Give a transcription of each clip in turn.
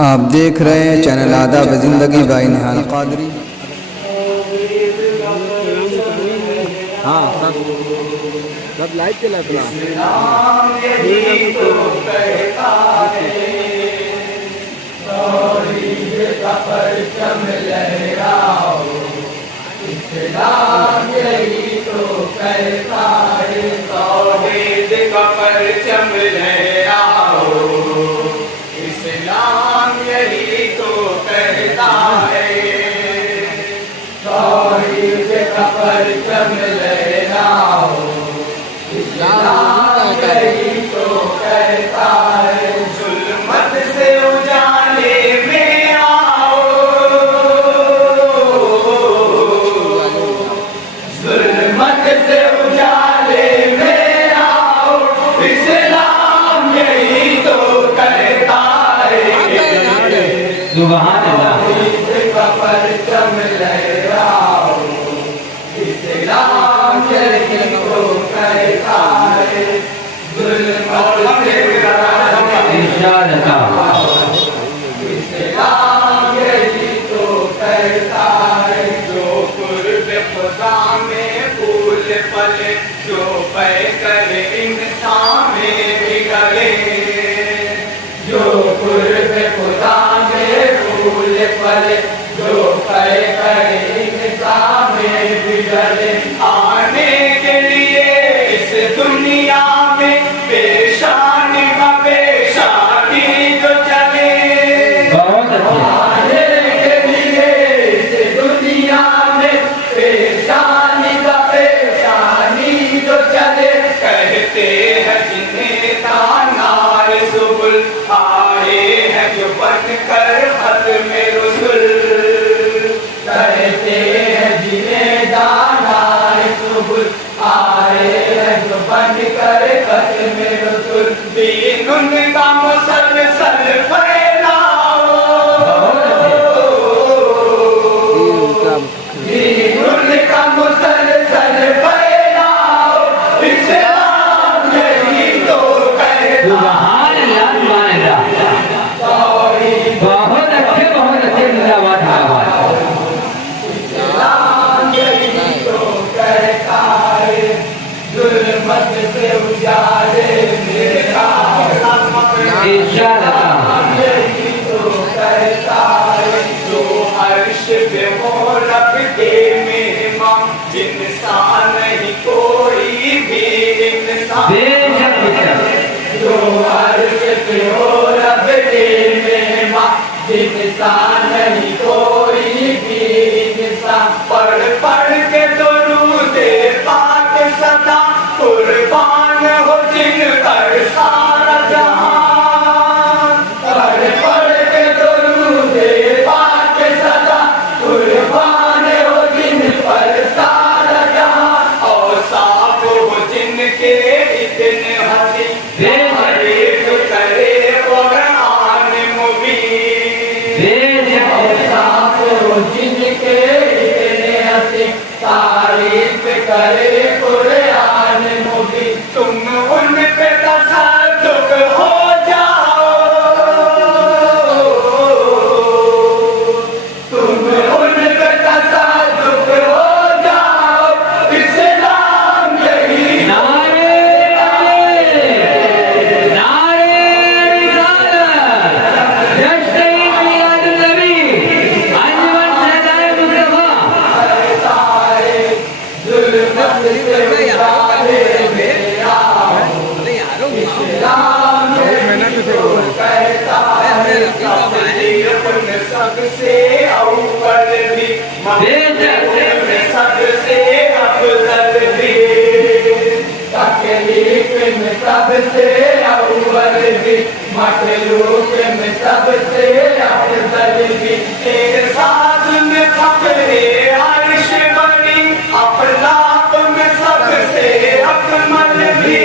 आप देख रहे हैं चैनल आदाब ज़िंदगी बाई निहाल कादरी। हाँ सब लाइव चला अपना इस्लाम यही तो कहता है, तौहीद का परचम लहराओ। इस्लाम यही तो कहता है, जुल्मत से उजाले में आओ, जुल्मत से उजाले में आओ। इस्लाम यही तो कहता है, सुभान अल्लाह। का परचम लहराओ। इस्लाम यही तो कहता है, जुल्मत से इरशाद था। इस्लाम यही तो कहता है, जो कुर्ब खुदा में फूल फले, जो पै कर इंसान में बिगड़े, जो कुर्ब खुदा में फूल फले, जो पै कर इंसान में बिगड़े। आने के लिए इस दुनिया में पेशानी व पेशानी जो चले, बहुत अच्छे। आने के लिए इस दुनिया में पेशानी व पेशानी जो चले। कहते हैं जिन्हें तानार सुबुल, आए हैं जो बन कर खत्म रसूल। कहते हैं जिन्हें दानार सुबुल, आए हैं जो बन कर खत्म रसूल। दीन उनका मुसलसल फैलाओ, दीन उनका मुसलसल फैलाओ। इस्लाम यही तो कहता सुभान अल्लाह, सुभान अल्लाह। तौहीद बहुत अच्छे जिंदाबाद जिंदाबाद। इस्लाम यही तो कहता है, जुल्मत से उजाले में आओ। इरशाद था। यही तो कहता है, जो अर्श पे हो रब के मेहमान, इंसान नहीं कोई भी इंसान। बेशक बेशक। जो अर्श पे हो रब के मेहमान, इंसान नहीं कोई भी इंसान। पढ़ पढ़ के दुरूदे पाक सदा, कुर्बान हो जिन पर सारा जहां। पढ़ पढ़ के दुरूदे पाक सदा, कुर्बान हो जिन पर सारा जहां। और साफ हो जिनके इतने हंसी, तारीफ करे कुरान मुबीन। बेशक। साफ हो जिनके इतने हंसी, तारीफ करे कुरान मुबीन। तुम उन पे तसद्दुक हो जाओ, तुम उन पे तसद्दुक हो जाओ। इस्लाम यही नारे नारे रिसालत, जश्न मिलाद नबी, अंजुमन सदाए मुस्तफा। कहता है, जुल्मत से उजाले में आओ। इस्लाम यही तो कहता है, तकदीर में सबसे अव्वल भी, मखलूक में सबसे अफजल भी। तकलीफ में सबसे अव्वल भी, मखलूक में सबसे अफजल भी। एक साथ में फखरे अर्श बनी, अफलाक में सबसे अकमल भी।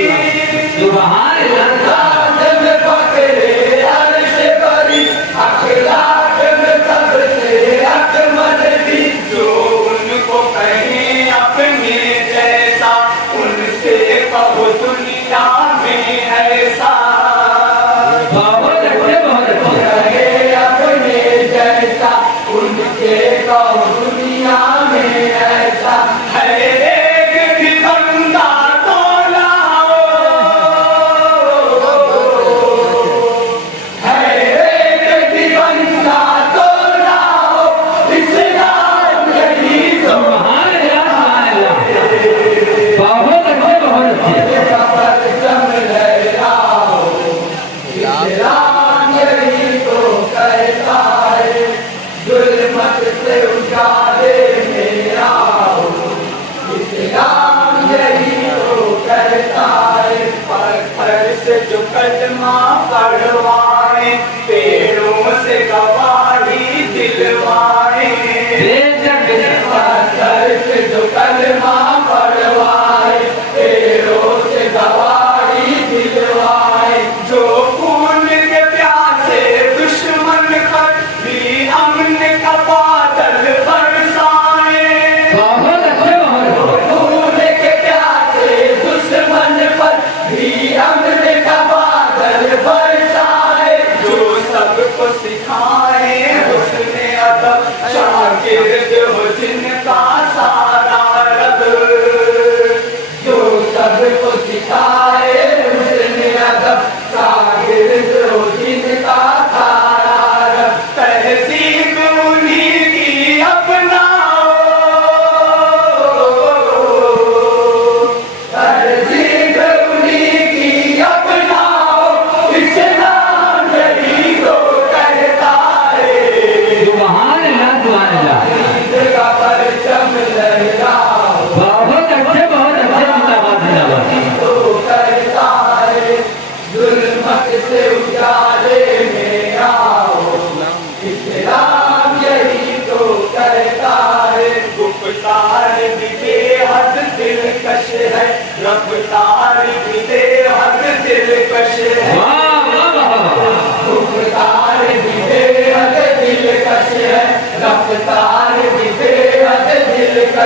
सुभान अल्लाह। साथ में फखरे अर्श बनी, अखलाक में सबसे अकमल भी। जो उनको कहें अपने जैसा, उनसे कहो दुनिया में ऐसा।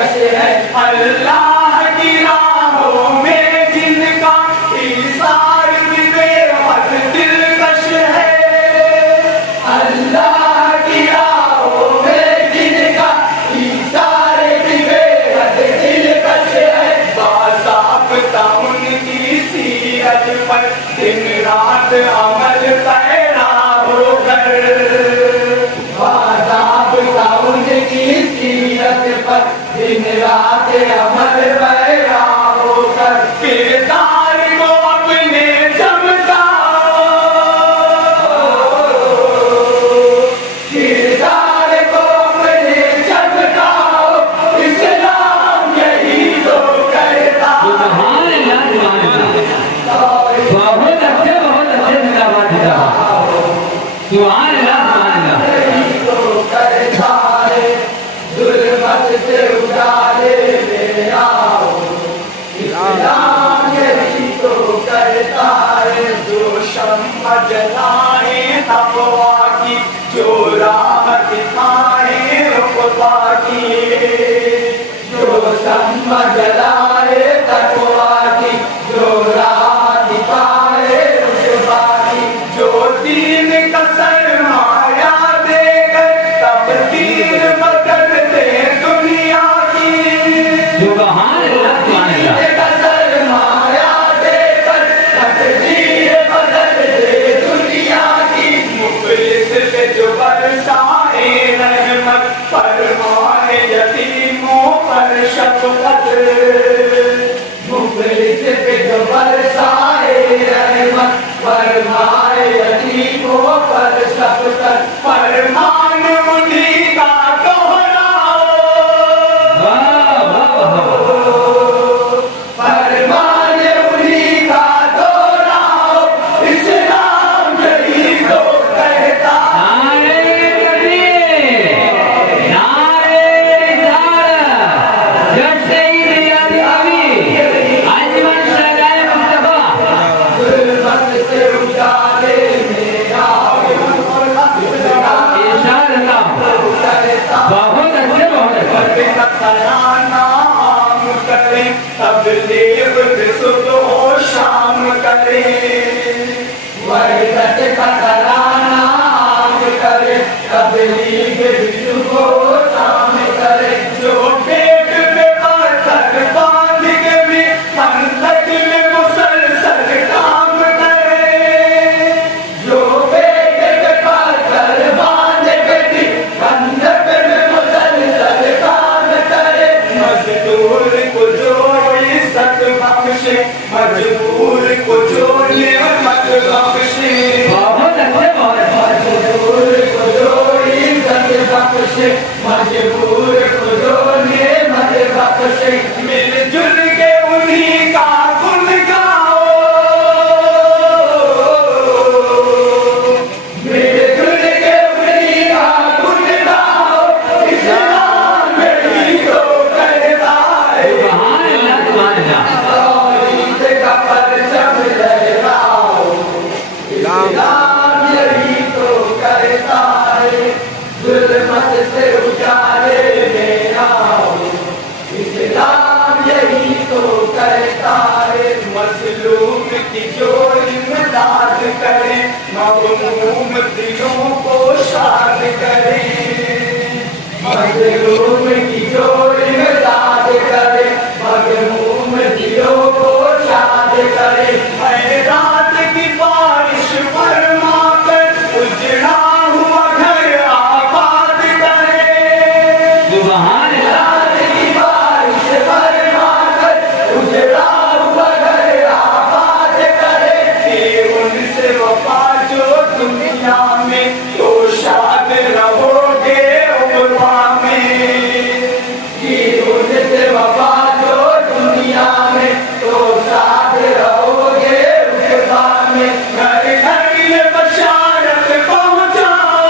दिलकश है अल्लाह की राहों में जिनका ईसार भी बेहद दिलकश है अल्लाह की राहों में जिनका ईसार भी बेहद दिलकश है बासाबता उनकी सीरत पर दिन रात अमल पैरा होकर बासाबता उनकी सीरत पर दिन रात अमल पैरा होकर किरदार को अपने चमकाओ किरदार को अपने चमकाओ इस्लाम यही तो करता सुभान अल्लाह सुभान अल्लाह बहुत अच्छे जिंदाबाद जिंदाबाद सुभान अल्लाह सुभान अल्लाह यही तो करता है जुल्मत से उजाले में आओ इस्लाम यही तो करता है जो शम्मा जलाए तक़वा की जो राह दिखाए रुक़बा की जो शम्मा जलाए तक़वा की जो राह दिखाए रुक़बा की जो दीन का सरमाया देकर तब्दील बदल दे दुनिया की सुभान अल्लाह सुभान अल्लाह दीन का सरमाया देकर तब्दील बदल दे दुनिया की मुफलिस पे जो बरसाए रहमत फरमाए यतीमों पर शफ़क़त मुफलिस पे जो बरसाए रहमत फरमाए यतीमों पर शफ़क़त फरमान उन्हीं का दोहराओ वाह वाह वाह फरमान उन्हीं का दोहराओ इस्लाम यही तो कहता नारे तकबीर नारे रिसालत जश्न मिलाद नबी अंजुमन सदाए मुस्तफा जुल्मत से उजाले में आओ इरशाद अल्लाह करता बहुत अच्छे तराना आम करे तबलीग भी सुबह शाम करे वहीदत का तराना आम करे तबलीग भी सुबह शाम करे जो पेट पे पत्थर बांध के भी मंतक में मुसलसल काम करे जो पेट पे पत्थर बांध के भी मंतक में मुसलसल काम करे मजदूर को जो इज्जत बख्शे मजबूर को जो नेमत बख्शे बहुत अच्छे मजबूर को जो इज्जत बख्शे मजबूर को जो नेमत बख्शे मिलजुल के उन्हीं का गुण गाओ मिलजुल के उन्हीं का गुण गाओ इस्लाम यही तो करता है सुभान अल्लाह सुभान अल्लाह तौहीद का परचम लहराओ इस्लाम यही तो करता है जुल्मत से उजाले में आओ इस्लाम यही तो करता है मजलूम की जो इमदाद करे मग़मूम दिलों को शाद करे मजलूम की जो इमदाद करे मग़मूम दिलों को शाद करे ऐ रात की बारिश फरमा कर उजड़ा हुआ घर आबाद करे सुभान अल्लाह रात की बारिश फरमा कर उजड़ा हुआ घर आबाद करे कि उनसे वफा जो दुनिया में तो शाद रहोगे उक़बा में कि उनसे वफा जो दुनिया में तो शाद रहोगे उक़बा में घर घर ये बशारत पहुँचाओ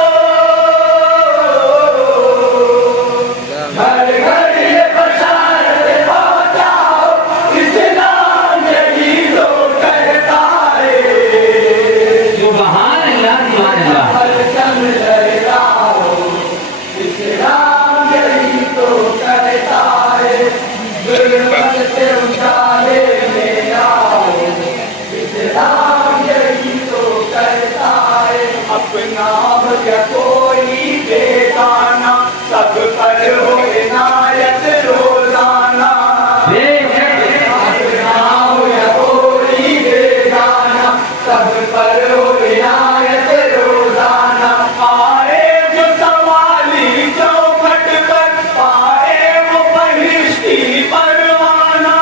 घर घर ये बशारत पहुँचाओ इस्लाम यही तो कहता है सुभान अल्लाह सुभान अल्लाह परचम लहराओ इस्लाम यही तो कहता है नाम या कोई बेगाना, सब पर हो इनायत रोजाना। नाम या कोई बेगाना, सब पर हो इनायत रोजाना। आए जो सवाली चौखट पर, पाए वो बहिश्ती परवाना।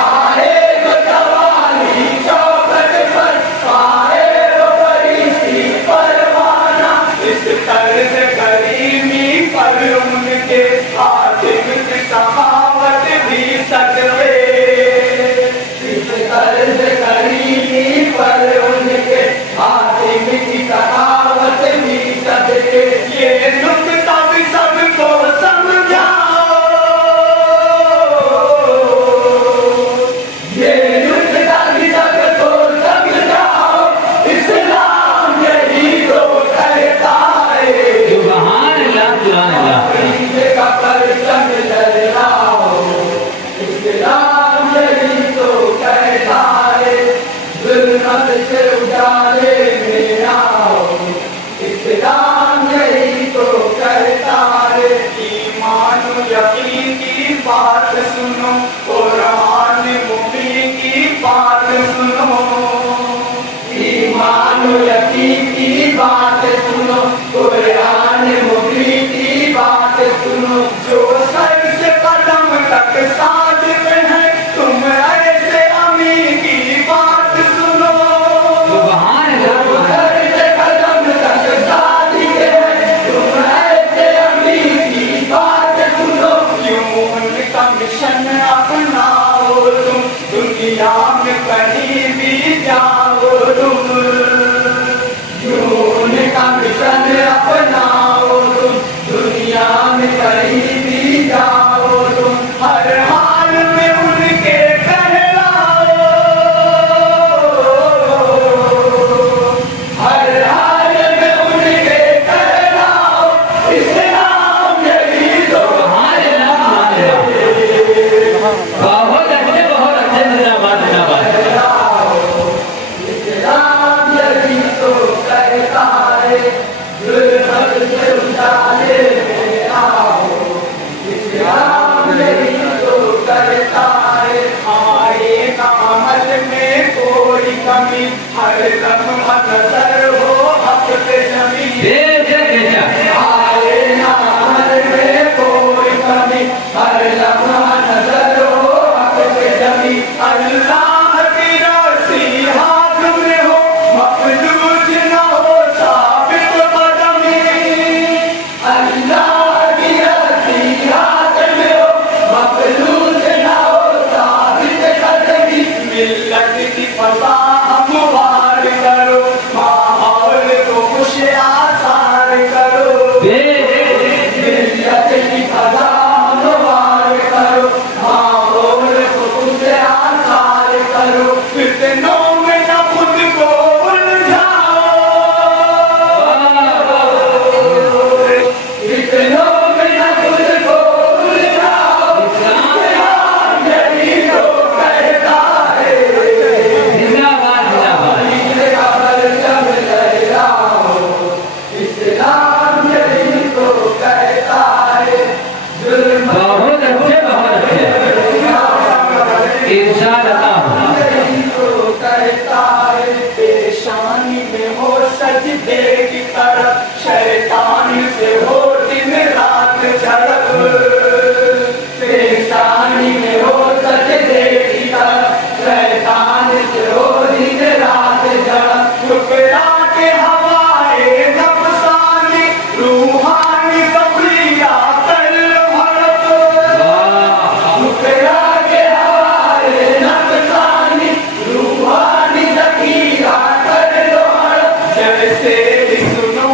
आए जो सवाली चौखट पर, पाए वो बहिश्ती परवाना। इस तर्ज करीमी पर उनके हातिम की सखावत भी सजवे। इस तर्ज करीमी पर उनके हातिम की सखावत भी सजवे। ये नुक्ता भी सबको समझाओ, ये नुक्ता भी सबको समझाओ। इस्लाम यही तो कहता है, सुभान अल्लाह सुभान अल्लाह। फरीदे का परचम लहराओ। इस्लाम यही तो कहता है, जुल्मत से उजाले में आओ। इस्लाम यही तो कहता है, ईमान यकीन की बात सुनो, कुरान मुबीन की बात सुनो। ईमान यकीन की बात सुनो, कुरान मुबीन की बात सुनो। जो सर से कदम तक सादिक है, तुम ऐसे अमीर की बात सुनो। सुभान अल्लाह। सर से कदम तक सादिक है, तुम ऐसे अमीर की बात सुनो। क्यों उनका मिशन अपनाओ तुम, दुनिया में कहीं भी जाओ तुम। क्यों उनका मिशन अपनाओ तुम, दुनिया में कहीं भी जाओ तुम। हर हाल में उनके कहलाओ, हर हाल में उनके कहलाओ। इस्लाम यही तो सुभान अल्लाह सुभान अल्लाह। बहुत अच्छे जिंदाबाद जिंदाबाद। इस्लाम यही तो कहता है, जुल्मत से उजाले में आओ। इस्लाम यही तो कहता है, आए ना अमल में कोई कमी, हर लम्हा नजर हो हक पे जमी। बेशक बेशक। आए ना अमल में कोई कमी, हर लम्हा नजर हो हक पे जमी। अल्लाह की रस्सी हाथ में हो, मखलूज न हो साबित कदमी। अल्लाह की रस्सी हाथ में हो, मखलूज न हो साबित कदमी। मिल्लत की फसा हमवार करो, माहौल को खुश आसार करो। मिल्लत की फसा हमवार करो, माहौल को खुश आसार करो। फितनों में न खुद को उलझाओ, फितनों में न खुद को उलझाओ। इस्लाम यही तो कहता है, जिंदाबाद जिंदाबाद। फरीदे का परचम लहराओ। इस्लाम यही तो कहता है, जुल्म बहुत अच्छे बहुत अच्छे। इरशाद अल्लाह। यही तो कहता है, पेशानी में हो सजदे की तरफ, शैतान से हो दिन रात झड़प। पेशानी में हो सजदे की तरफ, शैतान से हो दिन रात झड़प। ठुकरा के हवाए नफसानी, रूहानी सफरिया कर लो हड़प। ठुकरा के हवाए नफसानी, रूहानी ज़कीरा कर लो हड़प। जैसे ही सुनो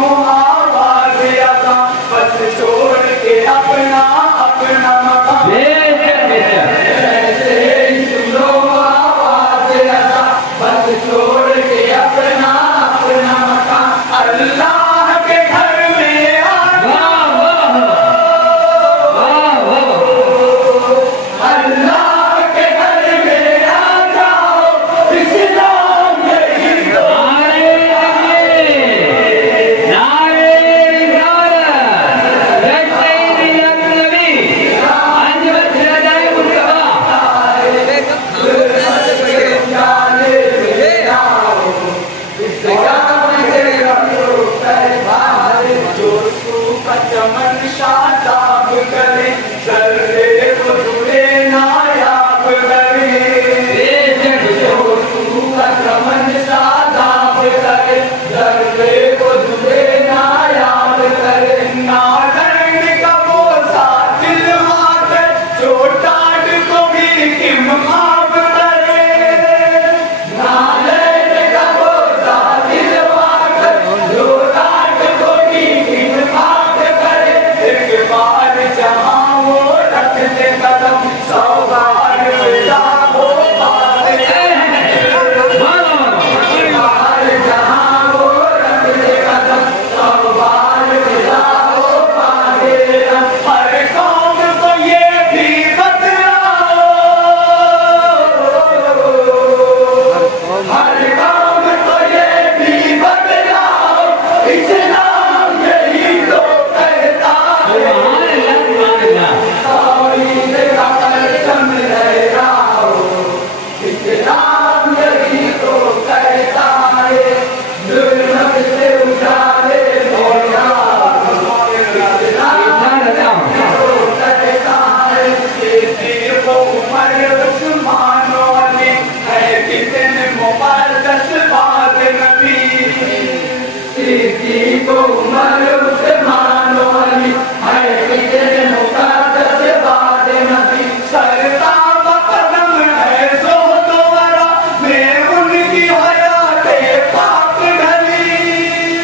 कीर्ति को मरूफ मानो अली है कितने मुकद्दस बाद नबी सरताब कदम है जो दोबारा में उनकी हयात पाक ढली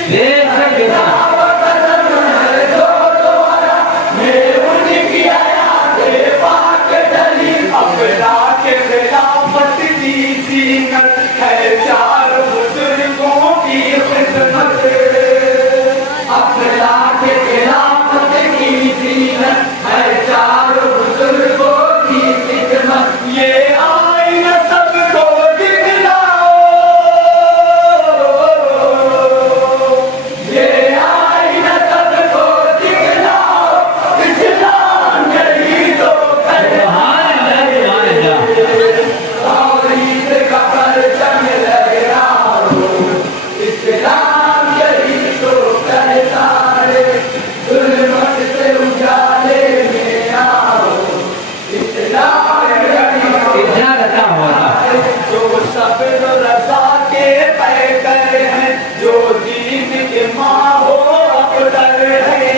सरताब कदम है जो दोबारा में उनकी हयात पाक ढली अपना के खिलाफत की जीनत है चार बुजुर्गों की खिदमत अपना के खिलाफत की जीनत है चार बुजुर्गों की खिदमत ये आईना सबको दिखलाओ ये आईना सबको दिखलाओ इस्लाम यही तो तौहीद का परचम लहराओ इस्लाम यही तो करता है जुल्मत से उजाले में आओ इस्लाम यही तो जो सब्र रज़ा के पैकर हैं जो दीन के माहो अफदल हैं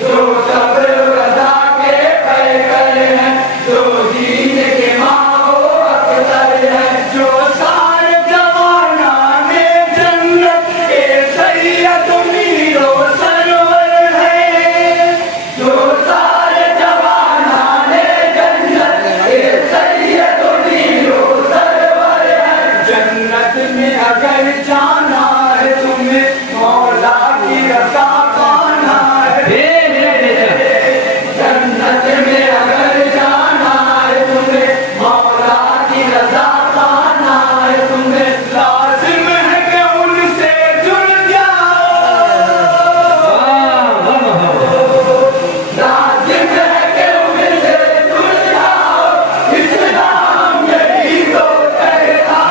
जो सब्र रज़ा के पैकर हैं जो दीन के माहो अफदल हैं जो सारे जवाना में जन्नत के सैयद मीरो सरवर हैं जो सारे जवाना में जन्नत के सैयद मीरो सरवर हैं जन्नत में अगर जाना है तुम्हें मौला की रज़ा पाना है जन्नत में अगर जाना है तुम्हें मौला की रज़ा पाना है तुम्हें लाजिम है कि उनसे जुड़ जाओ लाजिम है कि उनसे जुड़ जाओ इस्लाम यही तो कहता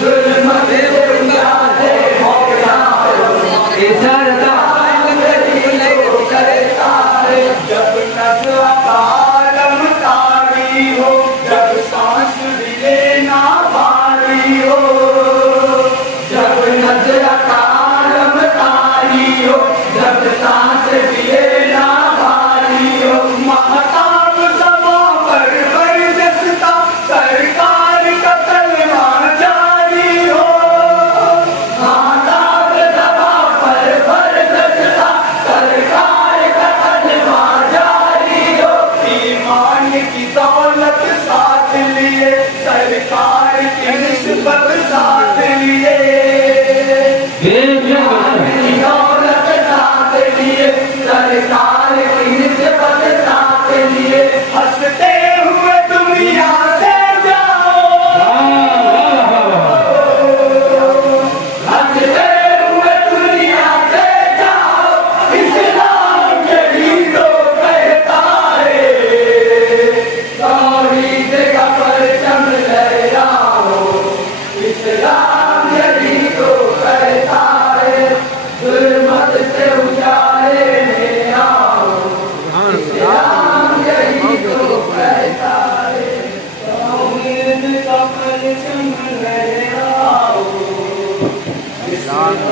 जुल्मत से उजाले मौला जब नज़्र आलम तारी हो जब सांस भी लेना भारी हो जब नज़्र आलम तारी हो जब सांस भी लेना भारी हो महताब ज़बां पर बरजस्ता सरकार का कलमा जारी हो महताब ज़बां पर बरजस्ता सरकार का कलमा जारी हो ईमान की दौलत साथ लिए सरकार की निस्बत साथ लिए ईमान की दौलत साथ लिए सरकार की निस्बत साथ लिए हंसते हुए दुनिया से जाओ हंसते हुए दुनिया से जाओ इस्लाम यही तो कहता है तौहीद का परचम लहराओ इस्लाम यही तो कहता है जुल्मत से उजाले में आओ इस्लाम यही तो कहता है तौहीद का परचम लहराओ इस्लाम